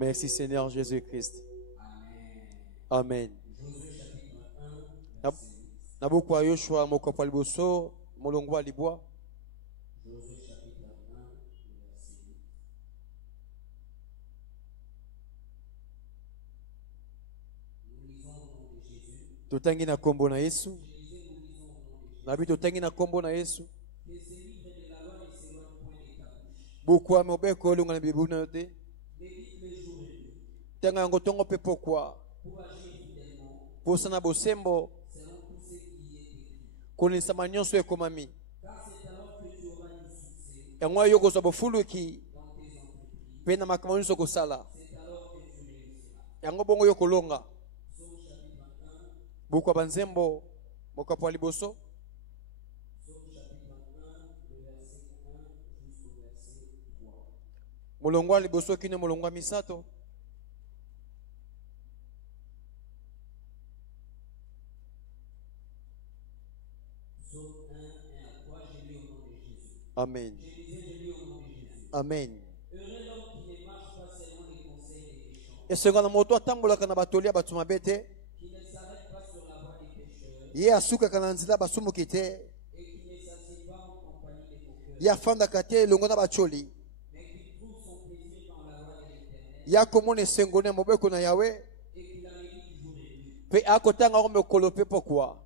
Merci Seigneur Jésus-Christ. Amen. Nabukwa Yoshua Mokopa Liboso, Molongwa Liboa. Totangi na kombo na Yesu. Nabi totangi na kombo na Yesu. Bukwa mobeko lunga na bibuna yote. Tenga yango tongo pe pokwa. Posana bosembo. Konisa manyonso ekomami. Yango yoko so bofulu ki. Pena makamoniso kosala. Yango bongo yoko longa. Bukwa banzembo Mokapo Liboso. Molongwa Liboso kine molongwa misato. Amen. Amen. Et ce qu'on a moto atambola kana batolia batuma bete. Ye asuka kana nzila basumu kite. Ya fanda kate longona bacholi. Ya komone sengone mobeko na Yahweh. Pe akotanga ngombe kolope pokwa.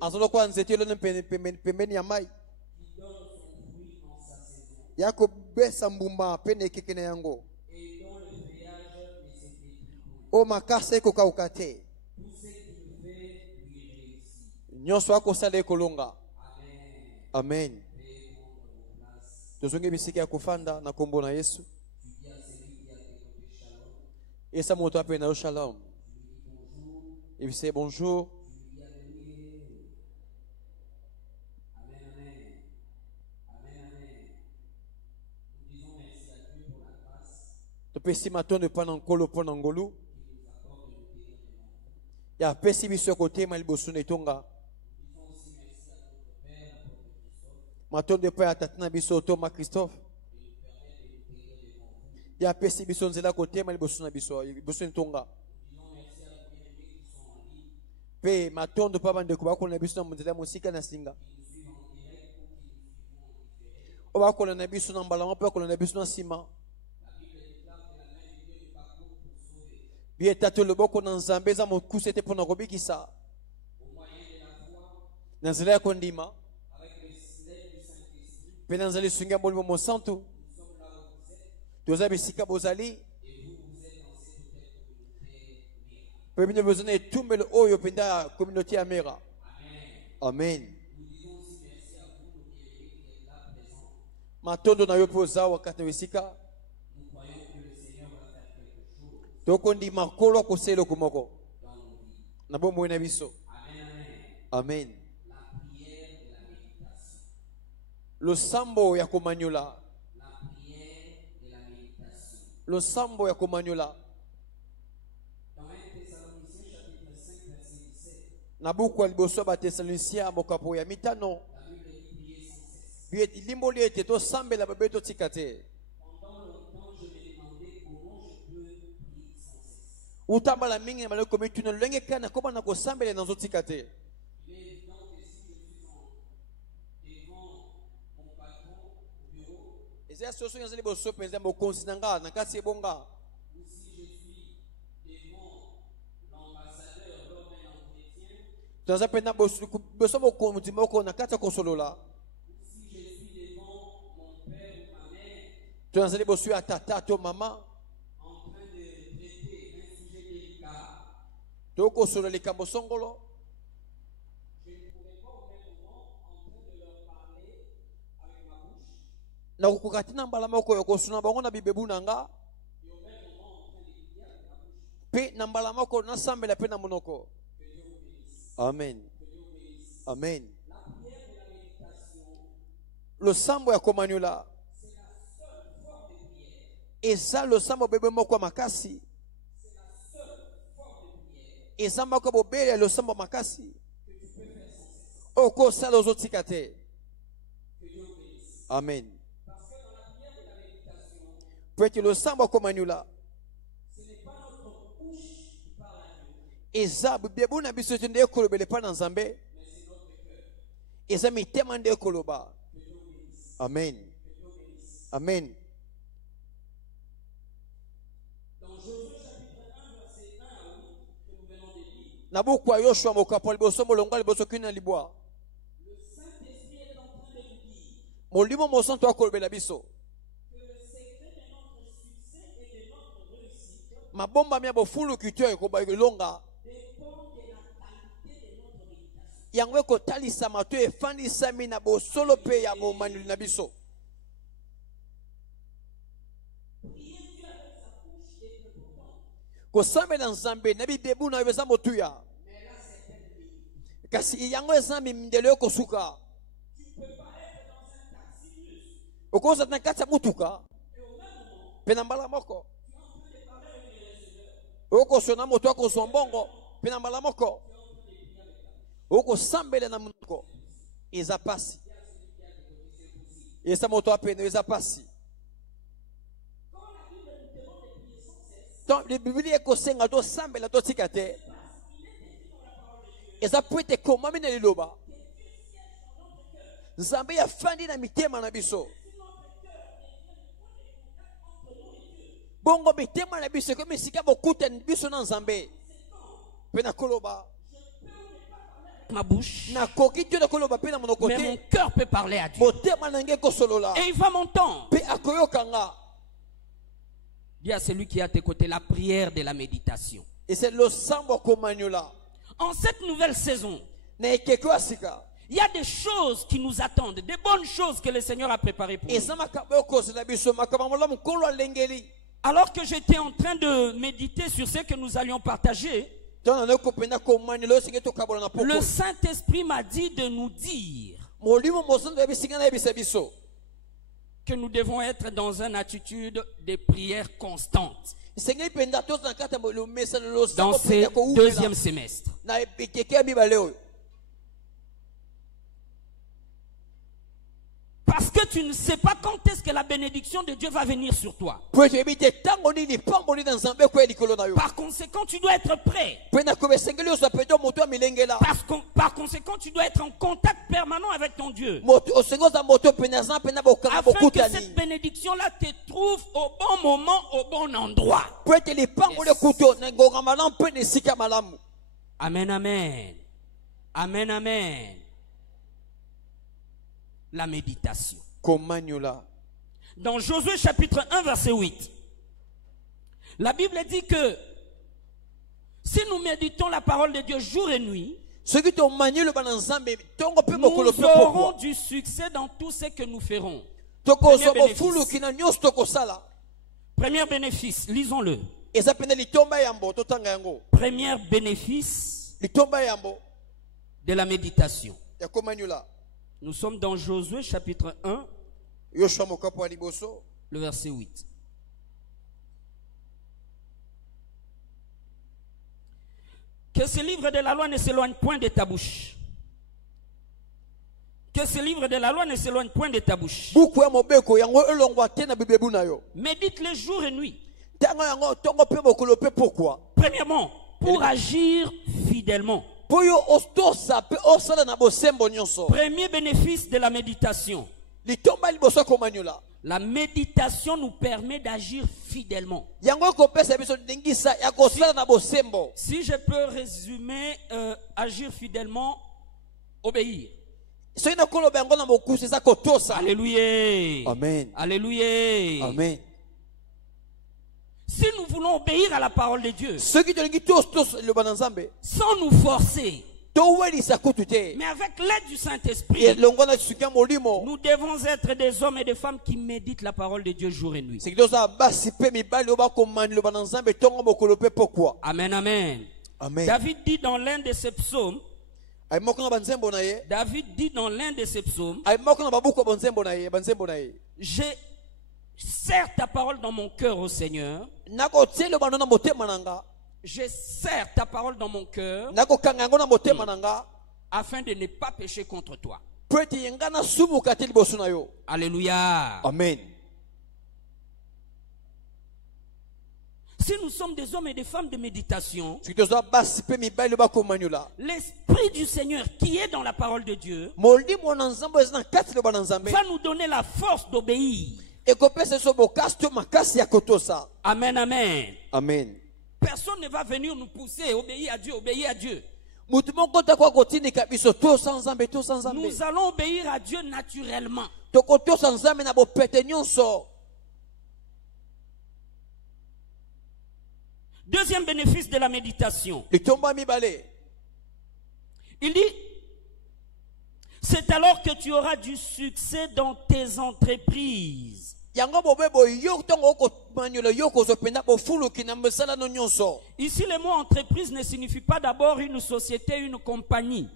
Azolo kwa nzete lo pembeni ya mai. Yako besa mbumba pene kekene yango. O makase ko kaukate. Nyonso ako sale kolonga. Amen. Tuzunge bisiki ya kufanda na kombo na Yesu. Esa moto ape na shalom. Il dit bonjour. Pesi matonde pana nkolo pona ngolu. Ya pesi biso kote malibosu netonga. Matonde pa tatina biso Thomas Christophe. Ya pesi biso nzela kote malibosu na biso biso netonga. Pe matonde pa bande ko bakona biso na nzela musika na singa. O bakona na biso na mbala mpa bakona na biso na sima. Bien tato le boko na nzambe za mokusete pona kobikisa. Na nzela ya kondima. Pena nzali sunga molimo mo santo. Toza bisika bozali. Pe bino besoin etumbelo oyo penda communauté ya mera. Amen. Matondo na yo poza wakati wisika. Tokondi makolo koselo kumoko. Na bombo na biso. Amen. Le sambo ya komanyula. Le sambo ya komanyula. Na buku aliboso ba Thessaloniciens mokapo ya mitano. Biet limboli ete to sambela babeto tikate. Utambala mingi na maloko mitu na lenge kana koma na kosambela na zotika te. Ezia soso nzali boso penza mo konsinanga na kasi ebonga. Toza pena boso mo konti moko na kata kosolola. Toza boso ya tata to mama. Toko sur les cambosongolo. Na kukatina mbala moko yoko suna bango na bibebu nanga. Pe na mbala moko na sambela pe na monoko. Amen. Amen. Le sambo ya komanyula. Et ça le sambo bebe moko makasi. Et ça m'a comme obéi le sambo makasi. Oko salo zotikate. Amen. po ete losambo akomanyula Ce n'est pas notre bouche qui parle à Dieu, eza bibebu na biso ete nde ekolobela epai na nzambe mais c'est notre cœur. eza mitema nde ekoloba. Que Dieu bénisse. Amen. Que Dieu bénisse. Amen. Dans Josué chapitre 1, verset 1 à 8, que nous venons de lire, Na buku ya Yoshua mokapo liboso molongo liboso kina libwa le Saint-Esprit est en train de nous dire molimo mosantu akolobela biso que le secret de notre succès et de notre réussite mabomba mia bofuluki to ekoba elonga dépend de la qualité de notre méditation. yango ekotalisama to efandisami na bosolo mpe ya bomanyoli na biso. Prier Dieu avec sa bouche est important, Kosambela nzambe na bibebu na yo eza motuya mais là c'est un limite. kasi yango eza mimindelo ekosuka. Tu ne peux pas être dans un taxi-bus okozala na kati ya mutuka et au même moment, mpe na mbala moko tu es en train de parler avec le receveur. okosona moto akozwa mbongo mpe na mbala moko okosambela na monoko eza pasi eza moto apene eza pasi. Quand la Bible nous demande de prier sans cesse, Donc biblia ekosenga tosambela totika te eza po ete ekomami na liloba nzambe afandi na mitema na biso bongo mitema na biso ekomi esika bokutani biso na nzambe mpe na koloba ma bouche, nakoki te na koloba mpe na monoko mais mon te cœur peut parler à Dieu. motema na ngai ekosolola Et il va m'entendre. mpe akoyokanga. Dis à celui qui est à tes côtés la prière de la méditation. ese losambo akomanyola En cette nouvelle saison, na ekeko ya sika il y a des choses qui nous attendent, des bonnes choses que le Seigneur a préparées pour nous. eza makambo ekozela biso makambo ya malamu nkolo alengeli. Alors que j'étais en train de méditer sur ce que nous allions partager, tona na kopenda komanyola oyo senge tokabola na le poko Saint-Esprit m'a dit de nous dire molimo mosantu yabisinga na yebisa biso que nous devons être dans une attitude de prière constante esengeli mpenza tozala na kati ya lomesano dans losambo ce mpenza koumela deuxième semestre. na ekeke ya mibale oyo Parce que tu ne sais pas quand est-ce que la bénédiction de Dieu va venir sur toi. po ete oyebi te ntango nini pamboli na nzambe ekoya likolo na yo Par conséquent, tu dois être prêt. mpe na koba esengeli ozwa mpenza moto ya milengela Par conséquent, tu dois être en contact permanent avec ton Dieu. moto osengi ozwa moto mpenza aza mpenza bokanga Afin que bokutani cette bénédiction-là te trouve au bon moment, au bon endroit. po ete lipangoli ekuti na ngonga malamu mpe na esika malamu. Amen, amen. Amen, amen. La méditation. komanyola Dans Josué chapitre 1, verset 8, la Bible dit que si nous méditons la parole de Dieu jour et nuit, soki tomanyi loba na nzambe ntongo mpe nous mokolo mpe aurons pokwa du succès dans tout ce que nous ferons. tokozwa Premier bofuluki na nyonso tokosala. Premier bénéfice, lisons-le. eza pene litomba yambo totanga yango Premier bénéfice litomba yambo de la méditation. ya komanyola. Nous sommes dans Josué chapitre 1, yoshua mokapo ya liboso le verset 8. Que ce livre de la loi ne s'éloigne point de ta bouche. Que ce livre de la loi ne s'éloigne point de ta bouche. buku ya mobeko yango elongwa te na bibebu na yo Médite le jour et nuit. ntango yango ntongo mpe mokolo mpe pokwa Premièrement, pour agir fidèlement. mpo yo otosa mpe osala na bosembo nyonso. Premier bénéfice de la méditation. litomba liboso ya komanyola La méditation nous permet d'agir fidèlement. yango ekopesa biso ndingisa ya kosala na bosembo. Si je peux résumer, agir fidèlement, obéir. soki nakoloba yango na mokusi eza kotosa. Alléluia. Amen. Alléluia. Amen. Si nous voulons obéir à la parole de Dieu, soki tolingi tosa liloba na nzambe sans nous forcer, towelisa kutu te mais avec l'aide du Saint-Esprit, elongo na suki ya molimo nous devons être des hommes et des femmes qui méditent la parole de Dieu jour et nuit. seki tozala basi mpe mibali oyo bakomani liloba na nzambe ntongo mokolo mpe pokwa. Amen, amen. Amen. David dit dans l'un de ses psaumes, ayi moko na banzembo na ye David dit dans l'un de ses psaumes, ayi moko na babuku ya banzembo na ye j'ai serre ta parole dans mon cœur, ô Seigneur. nakotia eloba no na motema na nga Je serre ta parole dans mon cœur nakokanga yango na motema na nga afin de ne pas pécher contre toi. po ete yenga nasumuka te liboso na yo. Alléluia. Amen. Si nous sommes des hommes et des femmes de méditation, soki toza basi mpe mibali bakomanyola l'Esprit du Seigneur qui est dans la parole de Dieu molimo na nzambe eza na kati liloba na nzambe va nous donner la force d'obéir. ekopesa biso bokasi to makasi ya kotosa. Amen, amen. Amen. Personne ne va venir nous pousser, obéir à Dieu, obéir à Dieu. Mutu moko takwa kotindika biso tosa nzambe tosa nzambe Nous allons obéir à Dieu naturellement. tokotosa nzambe na bopete nyonso. Deuxième bénéfice de la méditation. litomba mibale Il dit, c'est alors que tu auras du succès dans tes entreprises. yango bobebo yo ntongo okomanyola yo kozopenda bofuluki na mosala no nyonso. Ici, le mot entreprise ne signifie pas d'abord une société, une compagnie.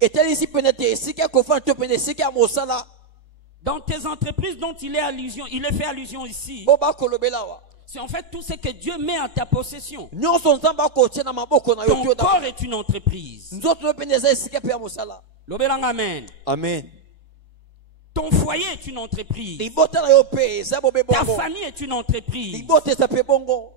etalisi pene te esika kofana to pene esika ya mosala Dans tes entreprises dont il est fait allusion ici, o bakolobela wa c'est en fait tout ce que Dieu met en ta possession. nyonso nzambe akotia na maboko na yo Ton tio corps est une entreprise. nzoto no pene eza esika mpe ya mosala. Lobelanga amen. Amen. Ton foyer est une entreprise. libota na yo mpe eza bobe Ta bongo famille est une entreprise. libota eza mpe bongo.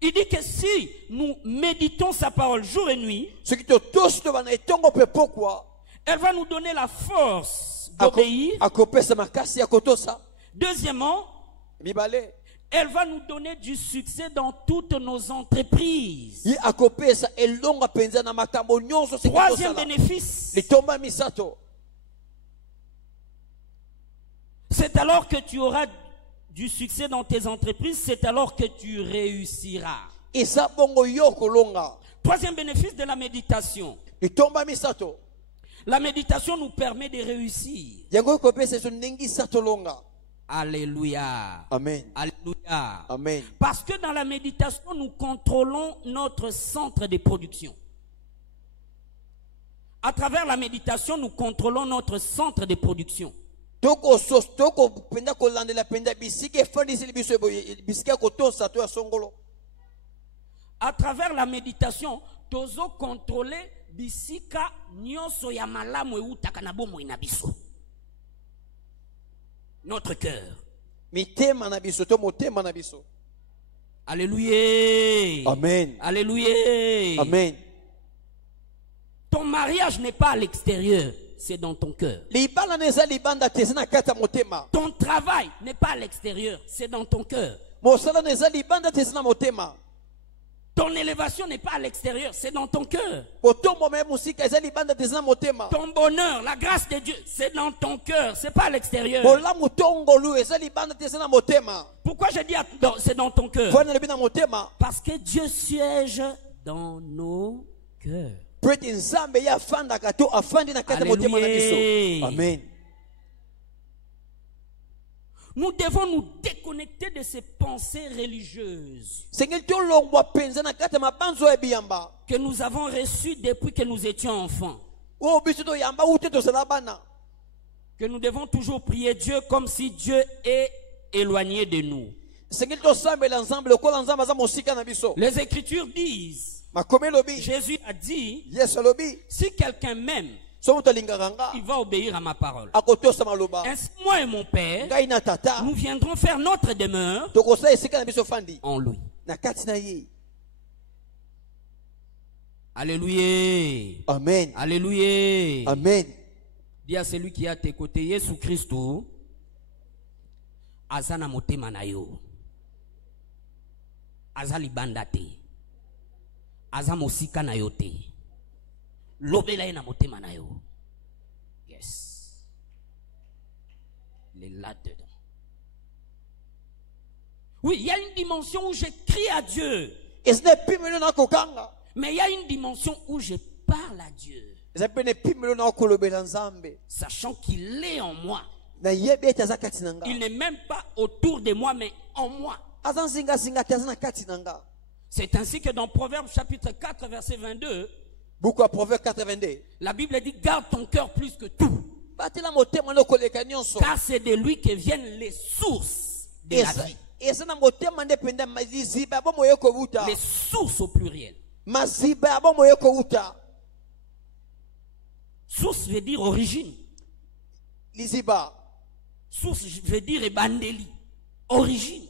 Il dit que si nous méditons sa parole jour et nuit, soki totosi toba na etongo mpe pokwa elle va nous donner la force d'obéir. akopesa makasi ya kotosa. Deuxièmement, mibale elle va nous donner du succès dans toutes nos entreprises. ye akopesa elonga mpenza na makambo nyonso soki Troisième tosala. bénéfice, litomba misato c'est alors que tu auras du succès dans tes entreprises, c'est alors que tu réussiras. eza bongo yo kolonga. Troisième bénéfice de la méditation. litomba misato La méditation nous permet de réussir. yango ekopesa biso ndenge isato longa. Alléluia. Amen. Alléluia. Amen. Parce que dans la méditation, nous contrôlons notre centre de production. À travers la méditation, nous contrôlons notre centre de production. tokopenda kolandela penda bisika efandiseli biso bisika kotosa to ya songolo. À travers la méditation, tozo contrôler bisika nyonso ya malamu eutaka na bomoi na biso. Notre cœur. mitema na biso to motema na biso. Alléluia. Amen. Alléluia. Amen. Ton mariage n'est pas à l'extérieur, c'est dans ton cœur. libala na eza libanda te eza na kati ya motema. Ton travail n'est pas à l'extérieur, c'est dans ton cœur. mosala na eza libanda te eza na motema. Ton élévation n'est pas à l'extérieur, c'est dans ton cœur. botomboma ya mosika eza libanda te eza na motema. Ton bonheur, la grâce de Dieu, c'est dans ton cœur, c'est pas à l'extérieur. bolamu tongolu eza libanda te eza na motema. Pourquoi je dis c'est dans ton cœur? mpona lobi na motema Parce que Dieu siège dans nos cœurs. po ete nzambe ye afandaka to afandi na kati ya motema na biso. Alléluia. Amen. Nous devons nous déconnecter de ces pensées religieuses sengeli tolongwa mpenza na kati ya mabanzo ya biyamba que nous avons reçues depuis que nous étions enfants. oyo biso toyamba ute tozala bana. Que nous devons toujours prier Dieu comme si Dieu est éloigné de nous. sengeli tosambela nzambe lokola nzambe aza mosika na biso. Les Écritures disent, makomi elobi Jésus a dit, yesu alobi si quelqu'un m'aime, so moto alingaka nga il va obéir à ma parole. akotosa maloba. Ainsi, moi et mon Père, ngai na tata nous viendrons faire notre demeure tokosala esika na biso fandi en lui. na kati na ye. Alléluia. Amen. Alléluia. Amen. Dis à celui qui est à tes côtés, Jésus Christ, azana motema na yo. Azali bandate. Aza mosika na yo te. Lobela ye na motema na yo. Yes. Il est là-dedans. Oui, il y a une dimension où je crie à Dieu. ezina epimelo na kokanga Mais il y a une dimension où je parle à Dieu. eza mpe na epimelo na kolobela nzambe Sachant qu'il est en moi. nayebi ete aza kati na nga. Il n'est même pas autour de moi, mais en moi. aza nzingazinga te aza na kati na nga. C'est ainsi que dans Proverbes chapitre 4, verset 22, buku ya proverbe 82 la Bible dit, garde ton cœur plus que tout. batela motema na koleka nyonso. Car c'est de lui que viennent les sources de la vie. eza na motema nde penda liziba ya bomo ye kowuta. Les sources au pluriel. maziba ya bomo ye kowuta. Source veut dire origine. liziba Source veut dire ebandeli. Origine.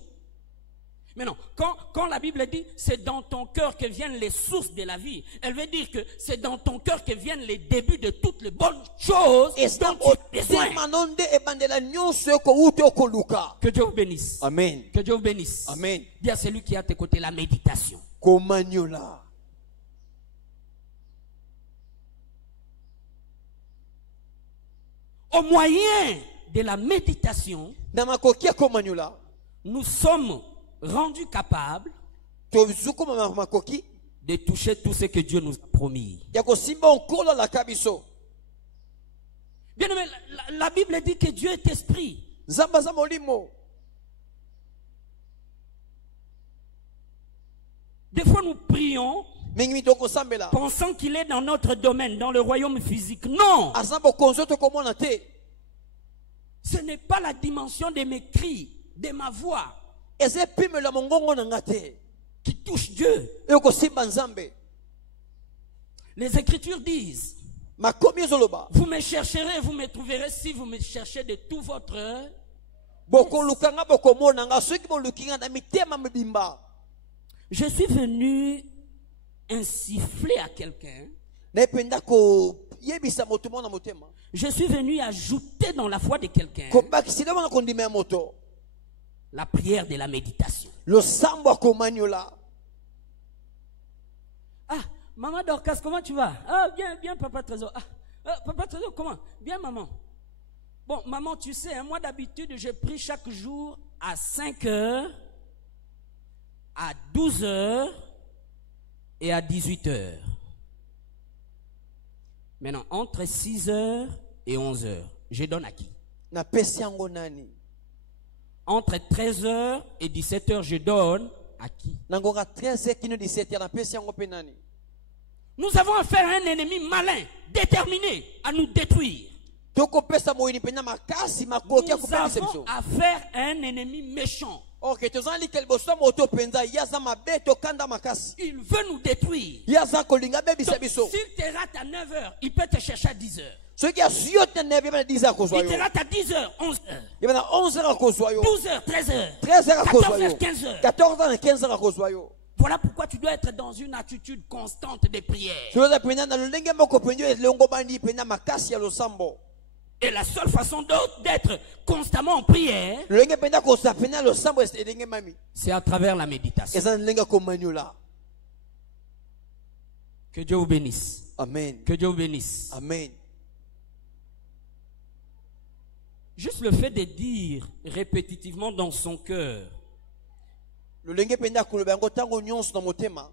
Maintenant, quand la Bible dit c'est dans ton cœur que viennent les sources de la vie, elle veut dire que c'est dans ton cœur que viennent les débuts de toutes les bonnes choses dont tu as besoin. Que Dieu vous bénisse. Amen. Que Dieu vous bénisse. Amen. Dis à celui qui est à tes côtés la méditation. Komanyola. Au moyen de la méditation, Namakokia komanyola. nous sommes rendus capables Tozuko makoki. de toucher tout ce que Dieu nous a promis. Yako simba onkolo la kabiso. Bien aimé, la Bible dit que Dieu est esprit. Zamba zamba olimo. Des fois nous prions Mingi toko sambela. pensant qu'il est dans notre domaine, dans le royaume physique. Non! Azambo konzo to komona te. Ce n'est pas la dimension de mes cris, de ma voix Eze pime la mongongo na ngate. qui touche Dieu. Yoko simba nzambe. Les Écritures disent, Makomi zoloba. vous me chercherez, vous me trouverez si vous me cherchez de tout votre... Boko lukanga boko mona nga soki bo lukinga na mitema mbimba. Je suis venu insuffler à quelqu'un. Nependa ko yebisa moto mona motema. Je suis venu ajouter dans la foi de quelqu'un Ko bakisida wana kondima moto. la prière de la méditation. Lo sambo komanyola. Ah, maman Dorcas, comment tu vas? Ah, bien, bien, papa Trésor. Papa Trésor, comment? Bien, maman. Bon, maman, tu sais, hein, moi d'habitude, je prie chaque jour à 5 heures, à 12 heures et à 18 heures. Maintenant, entre 6 heures et 11 heures, je donne à qui? Na pesi yango nani. Entre 13 heures et 17 heures, je donne à qui? Nangonga 13 kino 17 na pesi yango pe nani. Nous avons affaire à un ennemi malin, déterminé à nous détruire. Toko pesa moyini pena makasi makoki Nous avons affaire à un ennemi méchant. Ok, tozali kel boso moto penza yaza mabeto kanda makasi. Il veut nous détruire. Yaza kolinga bebisa Donc, biso. s'il te rate à 9 heures, il peut te chercher à 10 heures. Ce qui a suyote na beba 10 heures Il kozwa te yo. rate à 10 heures, 11 heures, Il y a 11 heures kozwa yo. 12 heures, 13 heures, 13 heures 14 kozwa yo. heures, 15 heures. 14 heures 15 heures kozwa yo. Voilà pourquoi tu dois être dans une attitude constante de prière. Soza pena na lolenge moko penyo elongo bandi pena makasi ya losambo. Et la seule façon d'être constamment en prière, Lolenge pena ko sa pena losambo elenge mami. c'est à travers la méditation. Eza lenga ko manyola. Que Dieu vous bénisse. Amen. Que Dieu vous bénisse. Amen. Juste le fait de dire répétitivement dans son cœur, Lolenge pena ko lobango tango nyonso na motema.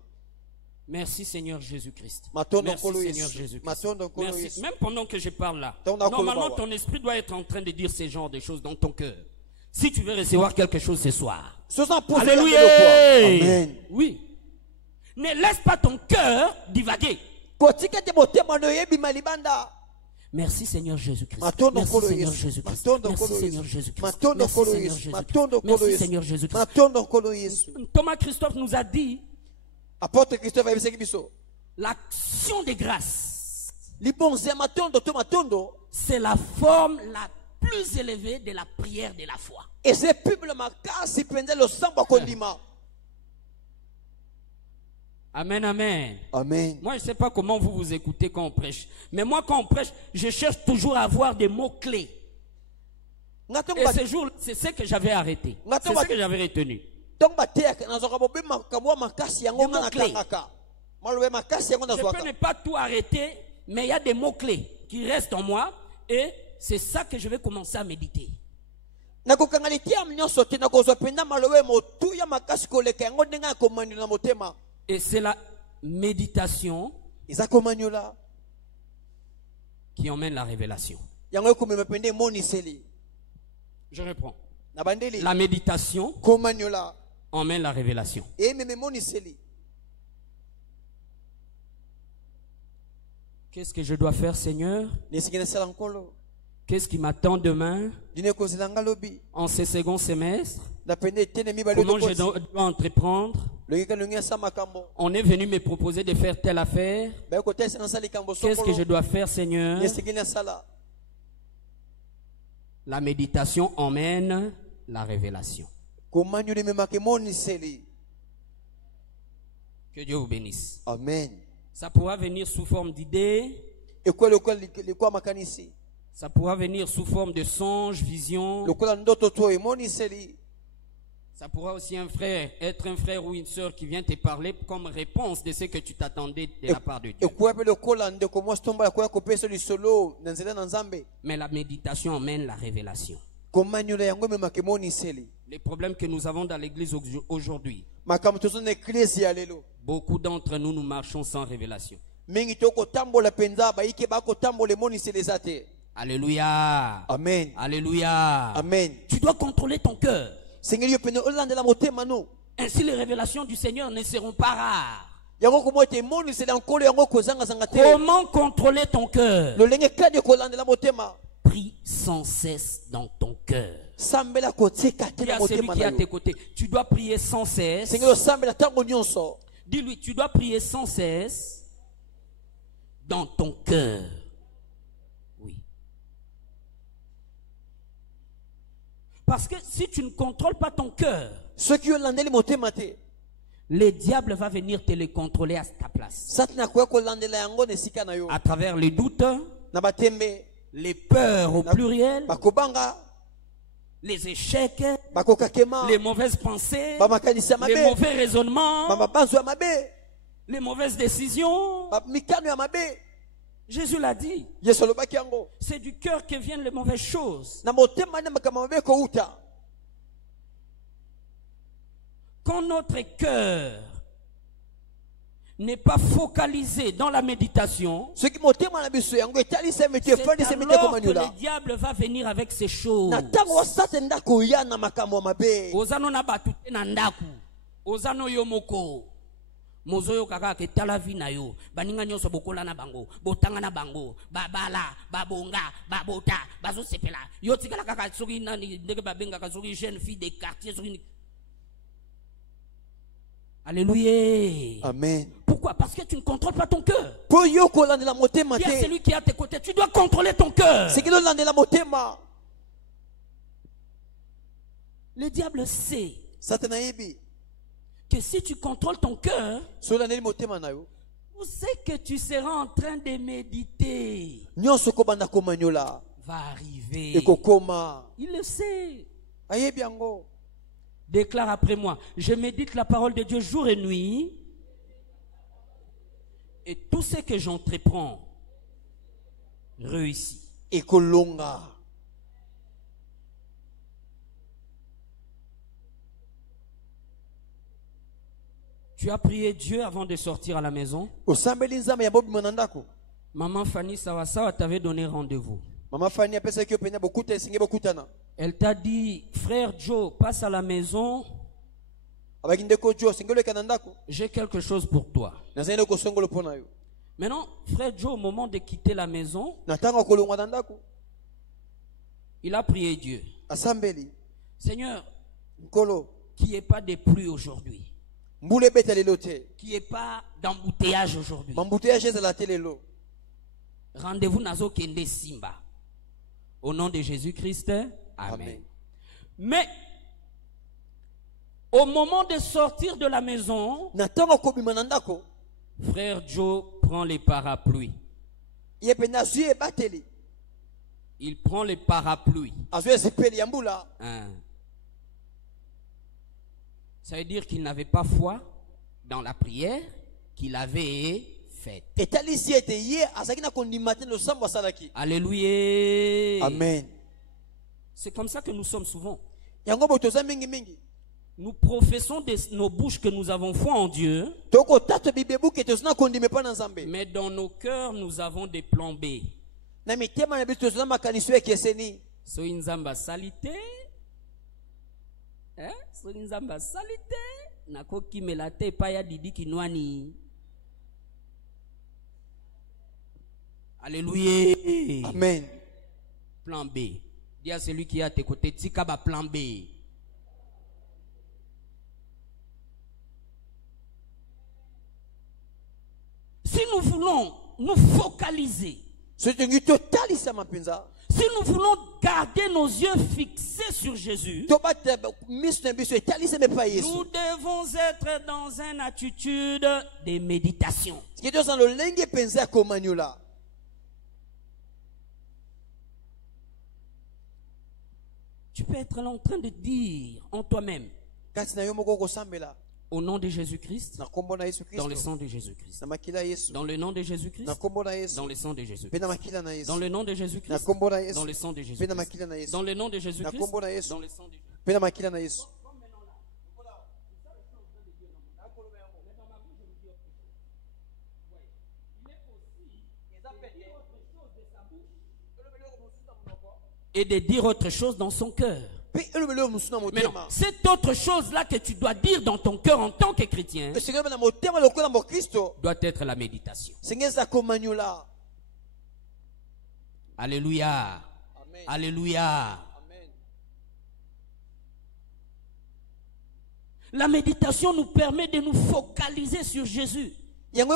merci Seigneur Jésus-Christ. Matondo Merci kolo Seigneur Yesu. Jésus-Christ. Matondo kolo Merci. Yesu. Même pendant que je parle là, Tonda kolo normalement bawa. ton esprit doit être en train de dire ce genre de choses dans ton cœur. Si tu veux recevoir quelque chose ce soir. Soza pose Alléluia. Amen. Oui. Ne laisse pas ton cœur divaguer. Kotika te motema no yebi malibanda. Merci Seigneur Jésus-Christ. Matondo Merci kolo Seigneur Yesu. Jésus-Christ. Matondo Merci kolo Seigneur Yesu. Jésus-Christ. Matondo Merci kolo Seigneur Yesu. Jésus-Christ. Matondo kolo Merci Yesu. Seigneur Jésus-Christ. Matondo kolo Yesu. Thomas Christophe nous a dit Apôtre Christophe ayebisaki biso. l'action de grâce, Libonze matondo to matondo. c'est la forme la plus élevée de la prière de la foi. Et c'est peuple makasi penza lo samba kondima. Amen, amen. Amen. Moi, je ne sais pas comment vous vous écoutez quand on prêche. Mais moi, quand on prêche, je cherche toujours à avoir des mots-clés. Et ce jour, c'est ce que j'avais arrêté. C'est ce que j'avais retenu. Donc batek nazoka bobe makamwa makasi yango na kangaka. Malobe makasi yango Je peux nazwaka. ne pas tout arrêter, mais il y a des mots-clés qui restent en moi. Et c'est ça que je vais commencer à méditer. Nakokanga litia nyonso te nakozwa penda malobe motu ya makasi koleka yango ndenga komanyola na motema. Et c'est la méditation Iza komanyola. qui emmène la révélation. Yango komema pende moniseli. Je reprends. Na bandeli. La méditation Komanyola. emmène la révélation. Et meme moniseli. Qu'est-ce que je dois faire, Seigneur? Nesikene sala nkolo. Qu'est-ce qui m'attend demain Dine kozilanga lobi. en ce second semestre? Na pende tene mi balo Comment to je dois entreprendre? Lengeka lungia sa makambo. On est venu me proposer de faire telle affaire. Ba ko tese na sali kambo sokolo. Qu'est-ce que je dois faire, Seigneur? Nesikene sala. La méditation emmène la révélation. komanyula ememaka emoniseli. Que Dieu vous bénisse. Amen. Ça pourra venir sous forme d'idées. Ekwa lekwa makanisi. Ça pourra venir sous forme de songes, visions. Lokola ndoto to emoniseli. Ça pourra aussi être un frère ou une sœur qui vient te parler comme réponse de ce que tu t'attendais de la part de Dieu. Ekwa pe lokola ndeko mwa stomba ya kwa kopesa lisolo na nzela na Nzambe. Mais la méditation amène la révélation. Komanyula yango ememaka emoniseli. Les problèmes que nous avons dans l'église aujourd'hui, Makambo tozo na eklezia lelo. beaucoup d'entre nous, nous marchons sans révélation. Mingi toko tambola penza ba ike ba ko tambola emoniseli zate. Alléluia. Amen. Alléluia. Amen. Tu dois contrôler ton cœur. Seigneur yo pene olandela motema no. Ainsi les révélations du Seigneur ne seront pas rares. Yango ko moite emoniseli ankolo yango ko zanga zanga te. Comment contrôler ton cœur? Lo lenge kadi ko landela motema. Prie sans cesse dans ton cœur. Sambela ko tika te Dis na à celui motema qui est na à yo. tes côtés, tu dois prier sans cesse. Seigneur sambela tango nyonso. Dis-lui, tu dois prier sans cesse dans ton cœur. Oui. Parce que si tu ne contrôles pas ton cœur, Ceux qui ont landeli motema te. le diable va venir te le contrôler à ta place. Satina ko ko landela yango ne sika na yo. À travers les doutes, Na batembe les peurs au pluriel, bakobanga les échecs, bakokakema les mauvaises pensées, ba makanisi ya les mabe mauvais raisonnements, ba mabanzo ya mabe les mauvaises décisions. ba mikano ya mabe. Jésus l'a dit, Yesu alobaki yango. c'est du cœur que viennent les mauvaises choses. Na motema ne makambo mabe ko uta. Quand notre cœur n'est pas focalisé dans la méditation, Ce qui motema na biso yango etali se meti c'est efandi se meti alors que komanyula. le diable va venir avec ces choses. Na tango wasate ndako ya na makambo mabe. Ozano na batu te na ndaku, ozano yo moko. Mozoyo kaka ke tala vi na yo, baninga nyonso bokola na bango, botanga na bango, babala, babonga, babota, bazo sepela. Yo tikala kaka soki nani ndenge babenga ka soki jeune fille des quartiers soki. Alléluia. Amen. Pourquoi? Parce que tu ne contrôles pas ton cœur. Po yo ko landela motema Il y a te. celui qui est à tes côtés. Tu dois contrôler ton cœur. C'est que lo landela motema. Le diable sait Satana yebi. que si tu contrôles ton cœur, So landeli motema na yo. où c'est que tu seras en train de méditer Nyonso ko banda komanyula. va arriver. Ekokoma. Il le sait. Ayebi yango. Déclare après moi. Je médite la parole de Dieu jour et nuit. Et tout ce que j'entreprends réussit. Ekolonga. Tu as prié Dieu avant de sortir à la maison. Osambeli nzambe ya bobi monandako. Maman Fanny Sawasawa t'avait donné rendez-vous. Mama Fanny apesa ki openya bokuta esinge bokutana. Elle t'a dit, frère Joe, passe à la maison. Abaki ndeko jo singelo kanandako. J'ai quelque chose pour toi. Nazende ko songolo pona yo. Maintenant, frère Joe, au moment de quitter la maison, Natanga kolongwa nandako. il a prié Dieu. Asambeli. Seigneur, Nkolo. qu'il n'y ait pas de pluie aujourd'hui. Mbule beta lelo te. Qu'il n'y ait pas d'embouteillage aujourd'hui. Mambuteya jeza la telelo. Rendez-vous nazo kende simba. Au nom de Jésus-Christ. Amen. Amen. Mais, au moment de sortir de la maison, Natanga kobima nandako. frère Joe prend les parapluies. Yepena suye bateli. Il prend les parapluies. Azuye sepeli yambula. Hein. Ça veut dire qu'il n'avait pas foi dans la prière qu'il avait faite. Etali si ete ye asaki na kondimate lo sambo salaki. Alléluia. Amen. C'est comme ça que nous sommes souvent. Yango botoza mingi mingi. Nous professons de nos bouches que nous avons foi en Dieu, Toko tato bibebu ke tozana kondime pa na Nzambe. mais dans nos cœurs, nous avons des plans B. Na mitema na biso tozana makaniso ekeseni. So inzamba salite, so inzamba salite, nako kimelate pa ya didi kinwani. Alléluia. Amen. Plan B. Dis à celui qui est à tes côtés, tika ba plan B. Si nous voulons nous focaliser, So tengi totali sama penza. Si nous voulons garder nos yeux fixés sur Jésus, nous devons être dans une attitude de méditation. Tu peux être là en train de dire en toi-même, au nom de Jésus-Christ, dans le sang de Jésus-Christ, dans le nom de Jésus-Christ, dans le sang de Jésus-Christ, dans le nom de Jésus-Christ, dans le sang de Jésus-Christ, dans le nom de Jésus-Christ, dans le sang de Jésus-Christ. Et de dire autre chose dans son cœur. Mais non, cette autre chose-là que tu dois dire dans ton cœur en tant que chrétien doit être la méditation. Alléluia. Amen. Alléluia. Amen. La méditation nous permet de nous focaliser sur Jésus. Je n'ai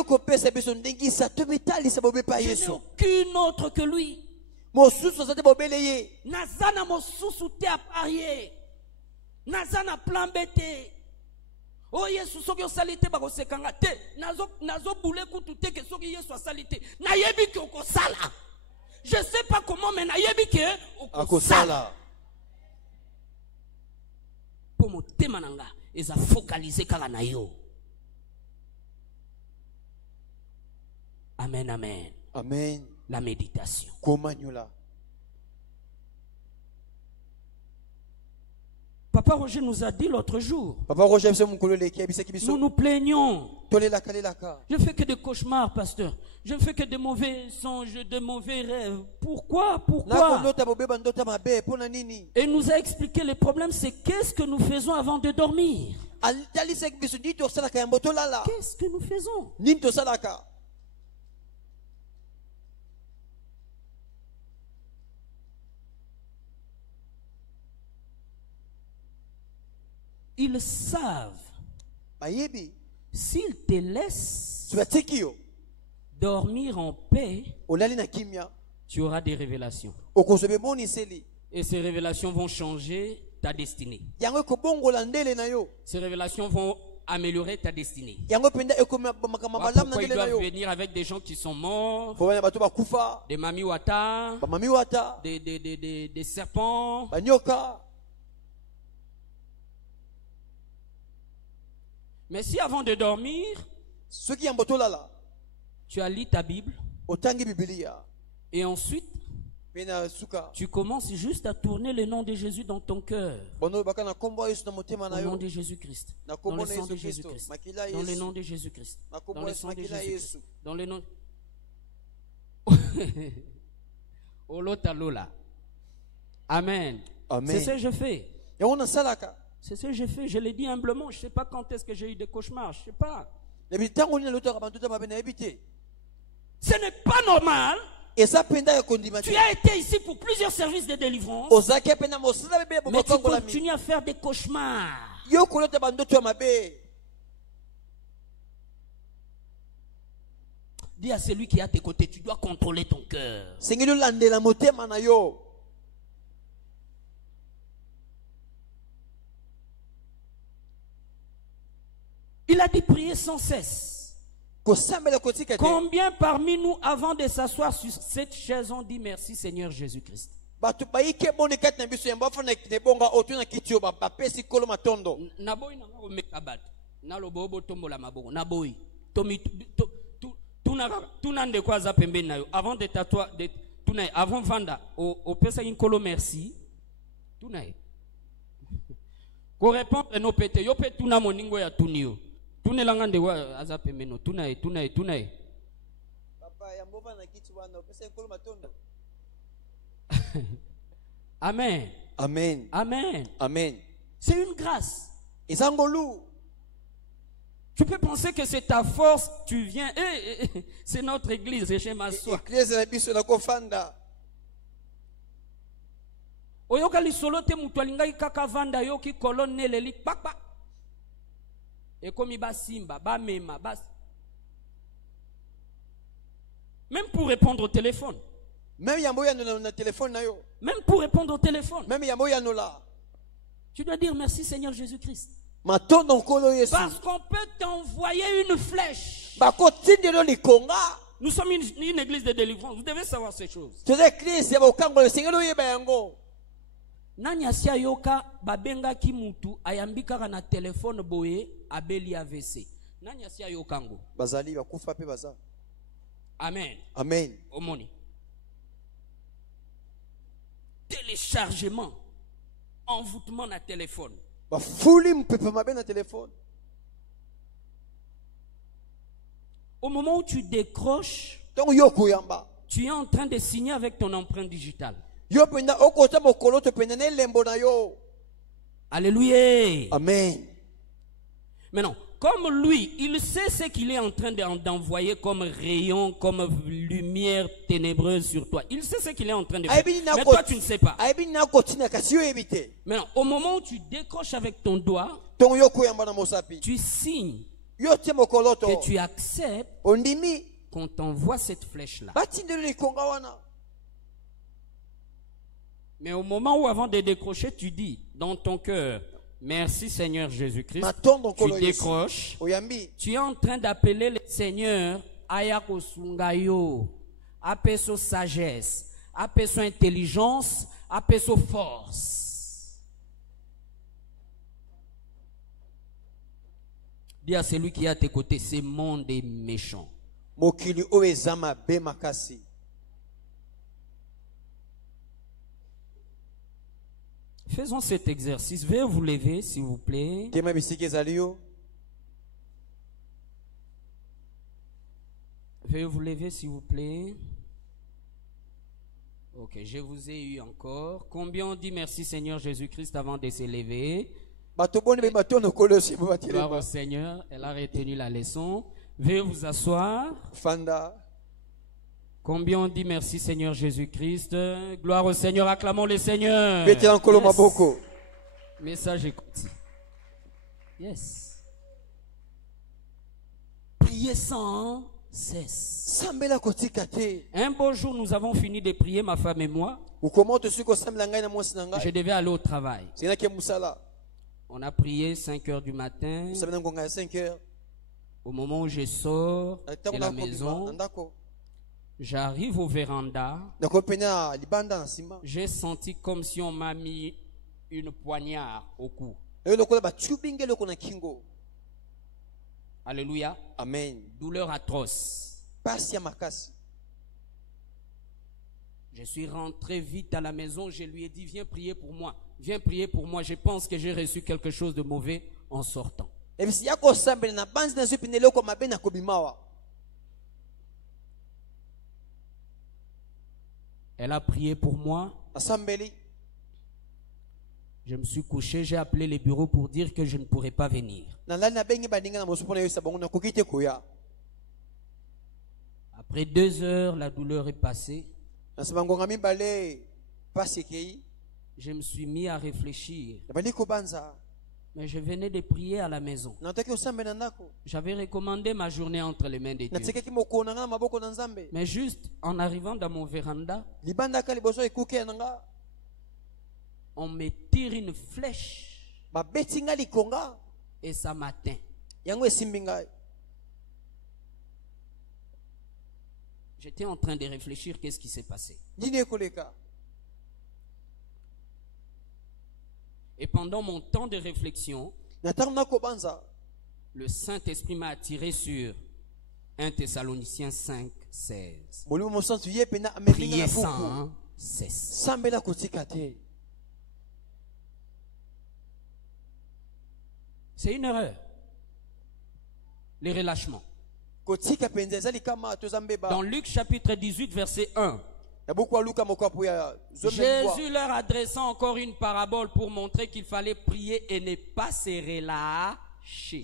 aucune autre que lui. Nazana mosusu te aparié. Nazana plan bete. Oh Yesu soki osalite ba kosekanga te. Nazo boule kutu te ke soki Yesu asalite. Na yebi ke okosala. Je sais pas comment mais na yebi ke okosala. Po motema nanga eza focaliser kala na yo. Amen, amen. Amen. La méditation. Papa Roger nous a dit l'autre jour. Nous nous plaignons. Je ne fais que des cauchemars, pasteur. Je ne fais que de mauvais songes, de mauvais rêves. Pourquoi? Et il nous a expliqué le problème, c'est qu'est-ce que nous faisons avant de dormir? Qu'est-ce que nous faisons? Ils savent, s'ils te laissent dormir en paix, tu auras des révélations. Et ces révélations vont changer ta destinée. Ces révélations vont améliorer ta destinée. Pourquoi ils doivent venir avec des gens qui sont morts, des mamiwata, des serpents. Mais si avant de dormir, tu as lu ta Bible, et ensuite, tu commences juste à tourner le nom de Jésus dans ton cœur. Au nom de Jésus-Christ. Dans le sang de Jésus-Christ. Dans le nom de Jésus-Christ. Dans le sang de Jésus-Christ. Dans le nom... Amen. C'est ce que je fais. C'est ce que j'ai fait, je l'ai dit humblement. Je ne sais pas quand est-ce que j'ai eu des cauchemars. Je ne sais pas. Ce n'est pas normal. Tu as été ici pour plusieurs services de délivrance. Mais tu continues à faire des cauchemars. Dis à celui qui est à tes côtés, tu dois contrôler ton cœur. Il a dit prier sans cesse. Combien parmi nous, avant de s'asseoir sur cette chaise, ont dit merci Seigneur Jésus-Christ? Avant de t'asseoir, avant vanda, au pesa inkolo merci. Ko répondre nos pétés, yo pe tuna moningo ya tunio. Tune langande wa azape meno tunae. Amen. Amen. Amen. Amen. C'est une grâce. Tu peux penser que c'est ta force, tu viens, c'est notre église, c'est chez Massoua. Oyoka lisolo te mutu alingaki kaka vanda yo ki kolone leli kpakpa. Ekomi ba simba, ba mema, ba. Même pour répondre au téléphone. Même yambo ya na téléphone na yo. Même pour répondre au téléphone. Même yambo ya no la. Tu dois dire merci Seigneur Jésus-Christ. Matondo nkolo Yesu. Parce qu'on peut t'envoyer une flèche. Bako tindelo likonga. Nous sommes une église de délivrance. Vous devez savoir ces choses. Tu sais Christ yabo kango sengelo yeba yango. Nani asia yoka babenga ki mutu ayambika na téléphone boye abeli AVC. Nani asia yokango. Bazali bakufa pe baza. Amen. Amen. Omoni. Téléchargement. Envoûtement na téléphone. Bafuli mpepe mabe na téléphone. Au moment où tu décroches, Donc yo kuyamba. tu es en train de signer avec ton empreinte digitale. Yo penda okota mokolo to penda ne lembo na yo. Alléluia. Amen. Maintenant, comme lui, il sait ce qu'il est en train d'envoyer comme rayon, comme lumière ténébreuse sur toi. Il sait ce qu'il est en train de faire. Mais toi, tu ne sais pas. Maintenant, au moment où tu décroches avec ton doigt, tu signes que tu acceptes qu'on t'envoie cette flèche-là. Mais au moment où, avant de décrocher, tu dis dans ton cœur, merci Seigneur Jésus-Christ. Tu décroches. Tu es en train d'appeler le Seigneur Ayako Sungayo, Apeso sagesse, Apeso intelligence, Apeso force. Dis à celui qui est à tes côtés, ce monde est méchant. Mokili oezama be makasi. Faisons cet exercice. Veuillez vous lever, s'il vous plaît. Veuillez vous lever, s'il vous plaît. Ok, je vous ai eu encore. Combien on dit merci Seigneur Jésus-Christ avant de se lever? Gloire au Seigneur, elle a retenu la leçon. Veuillez vous asseoir. Fanda. Combien on dit merci Seigneur Jésus-Christ? Gloire au Seigneur, acclamons le Seigneur. Yes. Message écouté. Yes. Priez sans cesse. Un beau jour, nous avons fini de prier, ma femme et moi. Je devais aller au travail. On a prié 5 heures du matin. Au moment où je sors de la maison, j'arrive au véranda. J'ai senti comme si on m'a mis une poignard au cou. Alléluia. Amen. Douleur atroce. Je suis rentré vite à la maison. Je lui ai dit, viens prier pour moi. Viens prier pour moi. Je pense que j'ai reçu quelque chose de mauvais en sortant. Elle a prié pour moi. Je me suis couché, j'ai appelé les bureaux pour dire que je ne pourrais pas venir. Après 2 heures, la douleur est passée. Je me suis mis à réfléchir. Mais je venais de prier à la maison. J'avais recommandé ma journée entre les mains de Dieu. Mais juste en arrivant dans mon véranda, on me tire une flèche et ça m'atteint. J'étais en train de réfléchir qu'est-ce qui s'est passé. Et pendant mon temps de réflexion, le Saint-Esprit m'a attiré sur 1 Thessaloniciens 5, 16. Priez sans cesse. C'est une erreur. Les relâchements. Dans Luc chapitre 18, verset 1. Jésus leur adressant encore une parabole pour montrer qu'il fallait prier et ne pas se relâcher.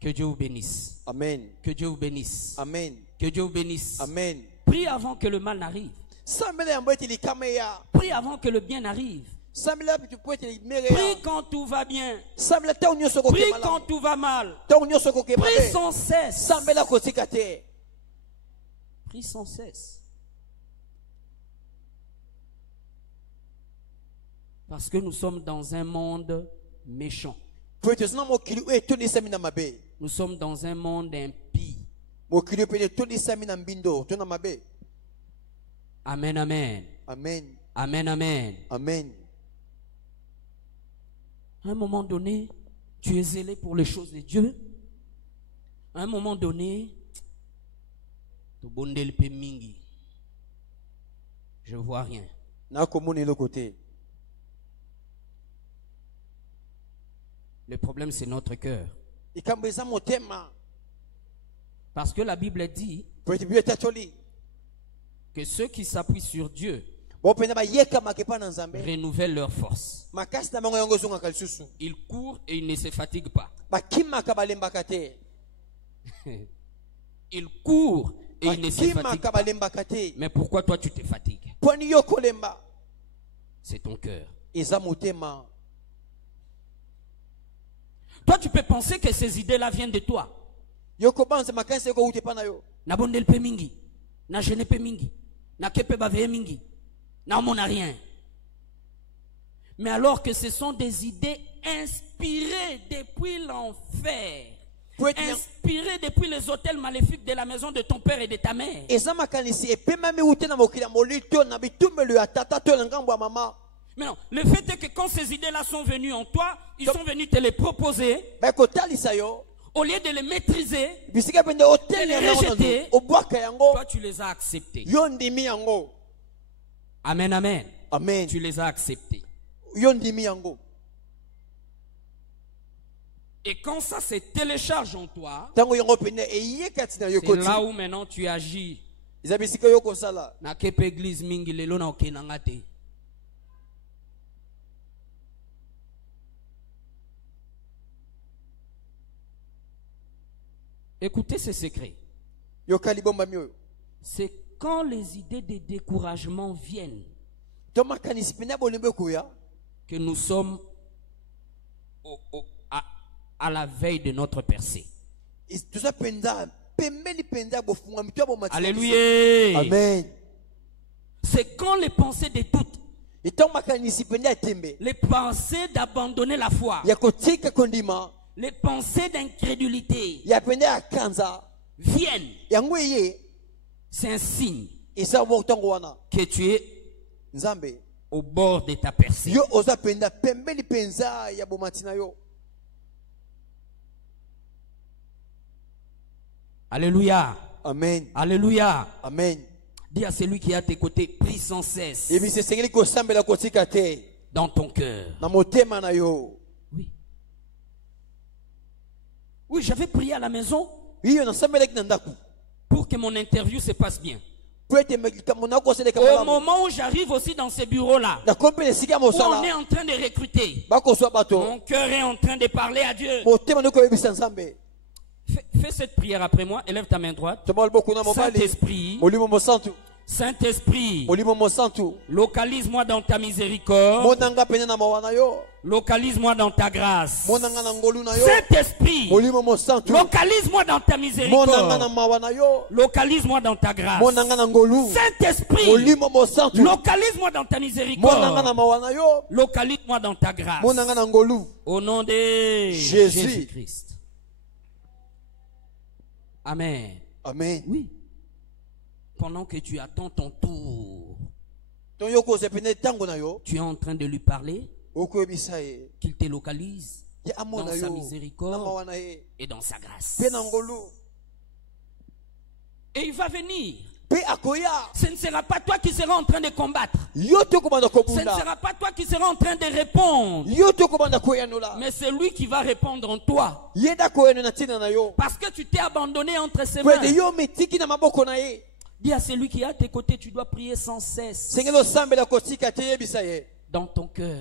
Que Dieu vous bénisse. Amen. Que Dieu vous bénisse. Amen. Que Dieu vous bénisse. Amen. Prie avant que le mal n'arrive. Prie avant que le bien arrive. Sambela tu peux être meilleur. Prie quand tout va bien. Sambela ta unyo soko Prie kemala. quand tout va mal. Ta unyo soko kemala. Prie sans cesse. Sambela kotika te. Prie sans cesse. Parce que nous sommes dans un monde méchant. Nous sommes dans un monde impie. Amen, amen. Amen. Amen, amen. Amen. À un moment donné, tu es zélé pour les choses de Dieu. À un moment donné, je vois rien. Le problème, c'est notre cœur. Parce que la Bible dit que ceux qui s'appuient sur Dieu renouvellent leur force. Ils courent et ils ne se fatiguent pas. Ils courent et ils ne se fatiguent pas. Mais pourquoi toi tu te fatigues? C'est ton cœur. Toi, tu peux penser que ces idées-là viennent de toi. Na bondel pe mingi, na jeune pe mingi, na kepe baveye mingi, na on n'a rien. Mais alors que ce sont des idées inspirées depuis l'enfer, inspirées depuis les hôtels maléfiques de la maison de ton père et de ta mère. Mais non, le fait est que quand ces idées-là sont venues en toi, ils sont venus te les proposer. Au lieu de les maîtriser, de les rejeter, toi tu les as acceptés. Amen, amen. Amen. Tu les as acceptés. Et quand ça se télécharge en toi, c'est là où maintenant tu agis. Na kepe église mingi lelo na okenanga te. Écoutez ce secret. C'est quand les idées de découragement viennent que nous sommes à la veille de notre percée. Alléluia. Amen. C'est quand les pensées de doute, les pensées d'abandonner la foi, les pensées d'incrédulité viennent. C'est un signe que tu es au bord de ta percée. Alléluia. Amen. Alléluia. Amen. Dis à celui qui est à tes côtés, prie sans cesse dans ton cœur. Oui. Oui, j'avais prié à la maison pour que mon interview se passe bien. Au moment où j'arrive aussi dans ces bureaux-là, où on est en train de recruter, mon cœur est en train de parler à Dieu. Fais cette prière après moi, élève ta main droite. Saint-Esprit, Saint-Esprit, localise-moi dans ta miséricorde, localise-moi dans ta grâce. Saint-Esprit, localise-moi dans ta miséricorde, localise-moi dans ta grâce. Saint-Esprit, localise-moi dans ta miséricorde, localise-moi dans ta grâce. Au nom de Jésus-Christ. Amen. Amen. Oui. Pendant que tu attends ton tour, tu es en train de lui parler, qu'il te localise dans sa miséricorde et dans sa grâce. Et il va venir. Ce ne sera pas toi qui seras en train de combattre. Ce ne sera pas toi qui seras en train de répondre. Mais c'est lui qui va répondre en toi. Parce que tu t'es abandonné entre ses mains. Dis à celui qui est à tes côtés, tu dois prier sans cesse. Dans ton cœur.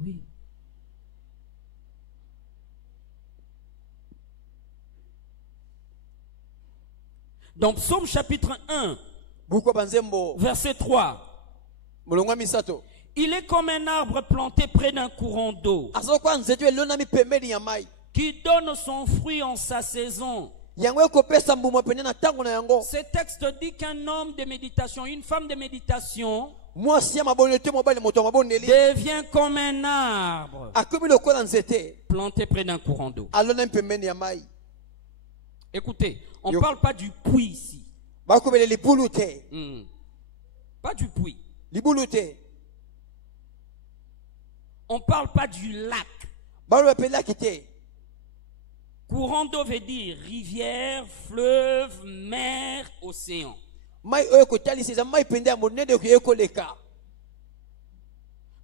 Oui. Dans Psaume chapitre 1, verset 3. Il est comme un arbre planté près d'un courant d'eau azokwa nzetu elonami pembeni ya mai qui donne son fruit en sa saison. yango ekopesa mbuma pene na ntango na yango. Ce texte dit qu'un homme de méditation, une femme de méditation, mwasi ya maboneli te mobali moto ya maboneli devient comme un arbre akomi lokola nzete planté près d'un courant d'eau. alonami pembeni ya mai. Écoutez, on ne parle pas du puits ici. bakobele libulu te Pas du puits. libulu te On ne parle pas du lac. baloba pelaki te. Courant d'eau veut dire rivière, fleuve, mer, océan. mai oyo kotalisa eza mai pende ya monene okoki ekoleka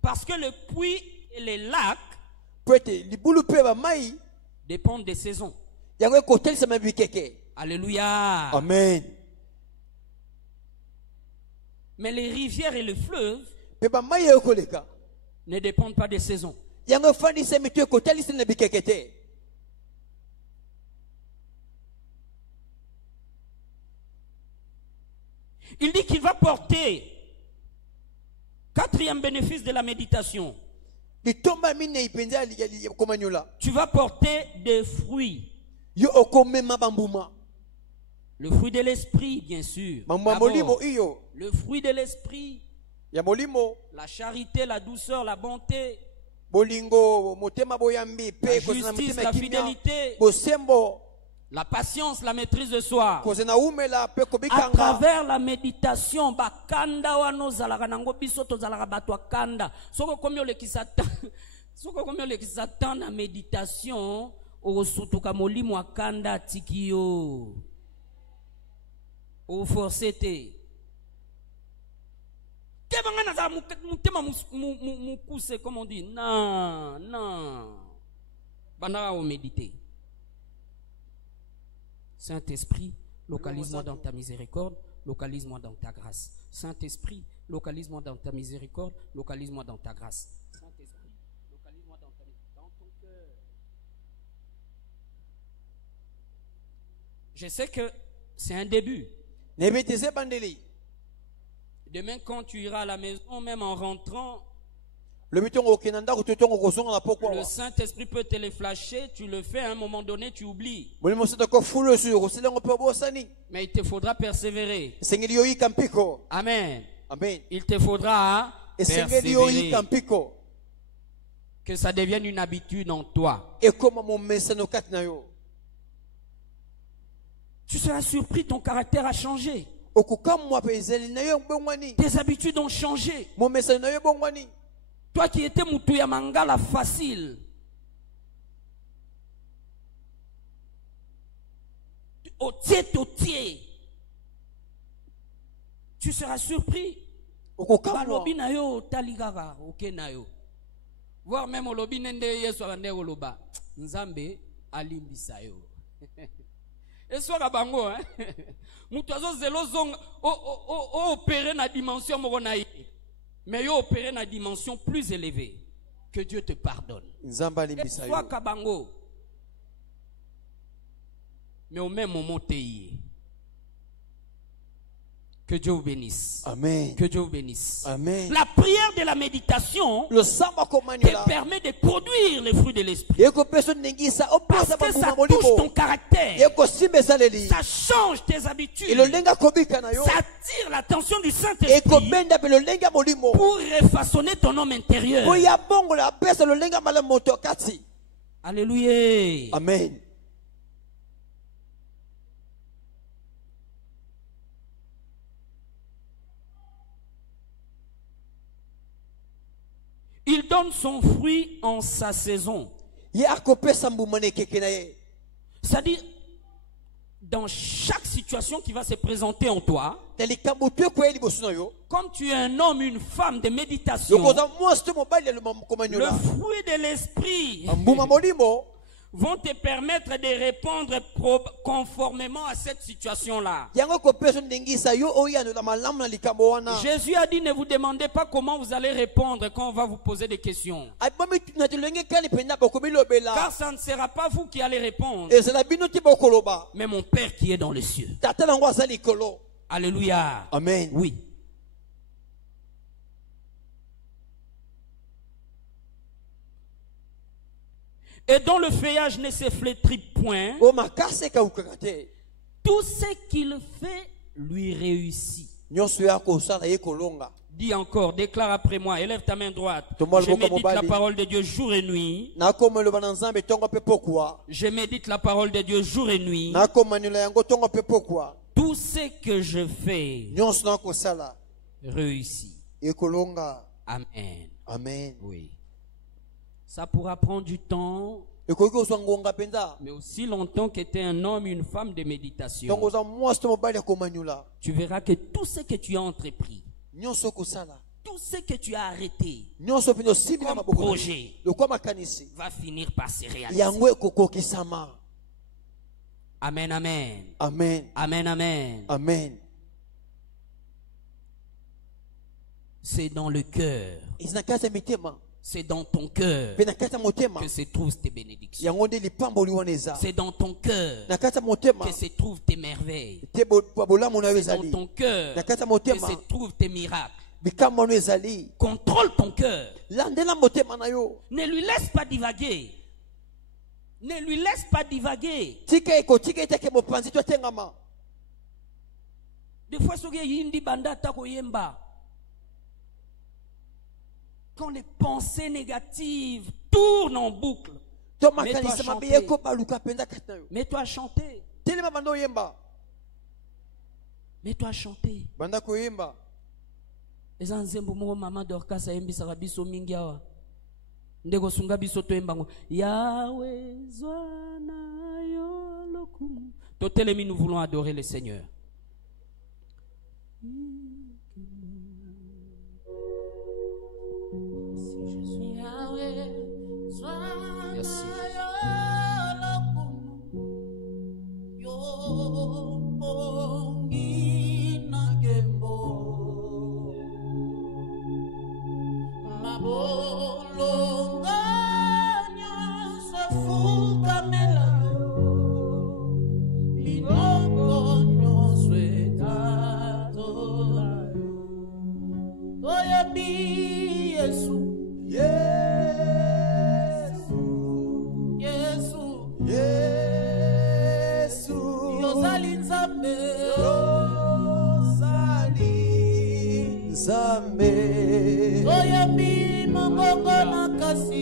Parce que le puits et les lacs po ete libulu mpe bamai dépendent des saisons. yango ekotalisama bikeke. Alléluia. Amen. Mais les rivières et les fleuves mpe bamai oyo ekoleka ne dépendent pas des saisons. yango efandisami to ekotalisani na bikeke te. Il dit qu'il va porter, quatrième bénéfice de la méditation, litomba minei mpenza ya komanyola tu vas porter des fruits. yo okomema bambuma Le fruit de l'esprit, bien sûr. bambuma D'abord, molimo iyo le fruit de l'esprit, ya molimo la charité, la douceur, la bonté, bolingo motema boyambi la mpe kozela justice, motema la ya kimia fidélité, bosembo la patience, la maîtrise de soi. kozela umela mpe À kobikanga travers la méditation, bakanda wano zalaka nango biso to zalaka bato akanda. Soko komi olekisa tan na méditation, osutuka molimo akanda tikio. O forcé te. Kebanga na za mutema mukuse, comme on dit. Non, non. Bandara o méditer. Saint-Esprit, localise-moi dans ta miséricorde, localise-moi dans ta grâce. Saint-Esprit, localise-moi dans ta miséricorde, localise-moi dans ta grâce. Saint-Esprit, localise-moi dans ton cœur. Je sais que c'est un début. nebetise bandeli Demain, quand tu iras à la maison, même en rentrant, lobi ntongo okenda ndako to ntongo kozonga na pokwa le Saint-Esprit peut te les flasher, tu le fais, à un moment donné, tu oublies. molimo mosusu akofula osusu okosala yango mpe obosani Mais il te faudra persévérer. esengeli yoyika mpiko. Amen. Amen. Il te faudra esengeli yoyika persévérer. mpiko Que ça devienne une habitude en toi. ekoma momesano kati na yo. Tu seras surpris, ton caractère a changé. okokamwa mpe ezali na yo ebongwani Tes habitudes ont changé. momesano na yo ebongwani. Toi qui étais Moutou ya Mangala facile. Au tiers. Tu seras surpris. okokamwa Balobi na yo taligara oke na yo. Voir même olobi nende yesu ande oloba. Nzambe alimbisa yo. Eswaka bango hein. Mutu azo zelo zonga o opérer na dimension moko na ye. Mais yo opérer na dimension plus élevée. Que Dieu te pardonne. nzambe alimbisa yo. Eswaka bango. Mais au même moment t'es. Que Dieu vous bénisse. Amen. Que Dieu vous bénisse. Amen. La prière de la méditation le samba te komanyola permet de produire les fruits de l'esprit. ekopesa nengisa Parce opesa que ça bambuma touche ton molimo caractère. ekosimba esaleli Ça change tes habitudes. elolenge kobika na yo Ça attire l'attention du Saint-Esprit ekobenda mpe lolenge ya molimo pour refaçonner ton homme intérieur. koya bongola apesa lolenge ya malamu moto kati. Alléluia. Amen. Il donne son fruit en sa saison. ye akopesa mbuma na ekeke na ye. C'est-à-dire, dans chaque situation qui va se présenter en toi, na likambo to ekoya liboso na yo comme tu es un homme, une femme de méditation, yokoza mwasi to mobali ya le komanyola fruit de l'esprit mbuma molimo vont te permettre de répondre conformément à cette situation-là. yango ekopesa ndengisa yo oyanola malamu na likambo wana. Jésus a dit, ne vous demandez pas comment vous allez répondre quand on va vous poser des questions. abomi na tilenge kani mpenza bokomilobela Car ça ne sera pas vous qui allez répondre, ezala bino te bokoloba mais mon Père qui est dans les cieux. tata nango aza likolo. Alléluia. Amen. Oui. et dont le feuillage ne se flétrit point, o makasa ekawukaka te. tout ce qu'il fait lui réussit. Nyonso ya kosala ye kolonga. Dis encore, déclare après moi, élève ta main droite. Tomba Je loboka médite la mobali. parole de Dieu jour et nuit. Nakoma eloba na Nzambe ntongo mpe pokwa. Je médite la parole de Dieu jour et nuit. Nakoma nila yango ntongo mpe pokwa. Tout ce que je fais Nyonso na kosala réussit. ekolonga. Amen. Amen. Oui. Ça pourra prendre du temps, Ekoki kozwa ngonga penza. mais aussi longtemps que tu es un homme, une femme de méditation. Ntongo za mwasi to mobali akomanyula. Tu verras que tout ce que tu as entrepris, Nyonso kosala. tout ce que tu as arrêté, Nyonso pino sibi na comme maboko. projet, Lokwa makanisi. va finir par se réaliser. Yango ekokokisama. Amen, amen. Amen. Amen, amen. Amen. C'est dans le cœur, Izinakata mitema. c'est dans ton cœur Penakata motema. que se trouvent tes bénédictions. Yango nde lipambo liwaneza. C'est dans ton cœur Nakata motema. que se trouvent tes merveilles. Te bolamu na C'est dans ezali. ton cœur Nakata que motema. se trouvent tes miracles. Bikambo no ezali. Contrôle ton cœur. Landela motema na yo. Ne lui laisse pas divaguer. Ne lui laisse pas divaguer. Tika iteke mopanzi to tengama. Des fois, ce qui yindi banda tako yemba. Quand les pensées négatives tournent en boucle, To Mets-toi à makanisa chanter. mabe ko baluka penza kata yo. mets-toi à chanter. Telema bando yemba. Mets-toi à chanter. Banda ko yemba. Eza nzembo moko mama Dorcas ayembisaka biso mingi awa. Ndeko sunga biso toyemba ngo Yawe zwana yo lokumu. Totelemi, nous voulons adorer le Seigneur. Merci. Zambe. Oyambi maboko makasi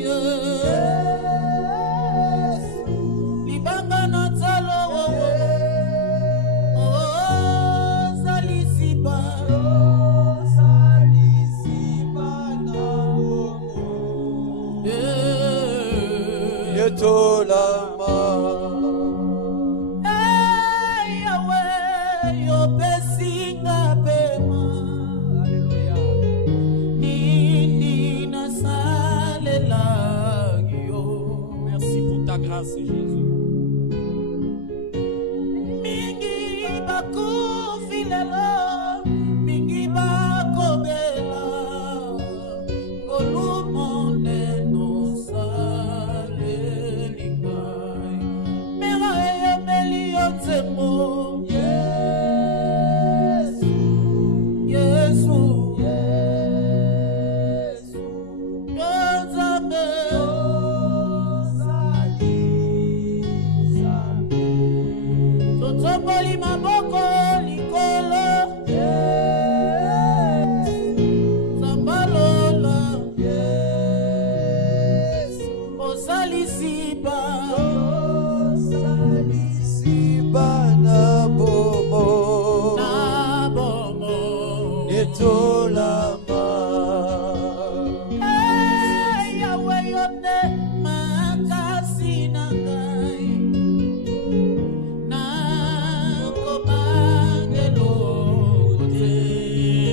libanga na talo zalisiba Yetolama. Yahweh yopesinga pema nini nasalela yo. Merci pour ta grâce, Jésus. Mingi bakufi lelo, mingi bakobela, ngolumone nosaleli ngai. Mera eyemeli yo nzembo. Yesu, Yesu, Yesu, yo Nzambe, totomboli maboko likolo. Zambalola. Osalisiba. Bana bomo. Na bomo. Yetolama. Yahweh yone makasi na ngai. Na komangelo te.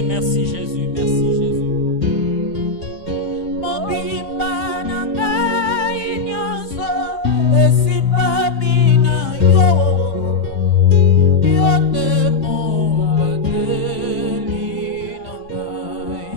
Merci, Jésus. Merci, Jésus. Mobimba na ngai nyonso esimbami na yo. Yo nde mobateli na ngai.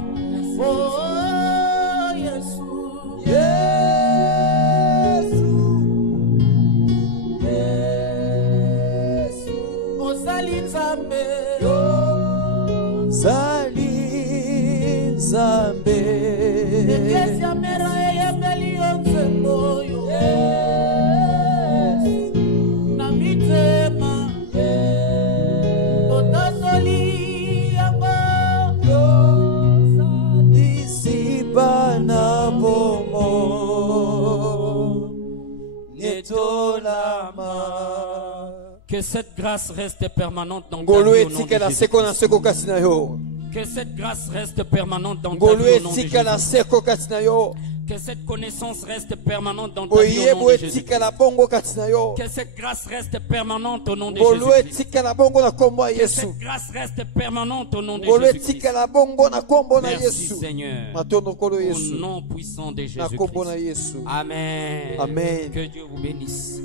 Que cette grâce reste permanente dans ta ngolu vie au nom de etikala Jésus. seko na seko kati na yo Que cette grâce reste permanente dans ta ngolu vie au nom de etikala Jésus. seko kati na yo Que cette connaissance reste permanente dans ta vie au nom boyebu de Jésus. etikala bongo kati na yo Que cette grâce reste permanente au nom de ngolu Jésus. etikala bongo na kombo ya Que yesu cette grâce reste permanente au nom de ngolu Jésus. etikala bongo na kombo na Merci yesu Seigneur. matondo kolo Au yesu nom puissant de na kombo na Jésus-Christ. yesu Amen. Amen. Que Dieu vous bénisse.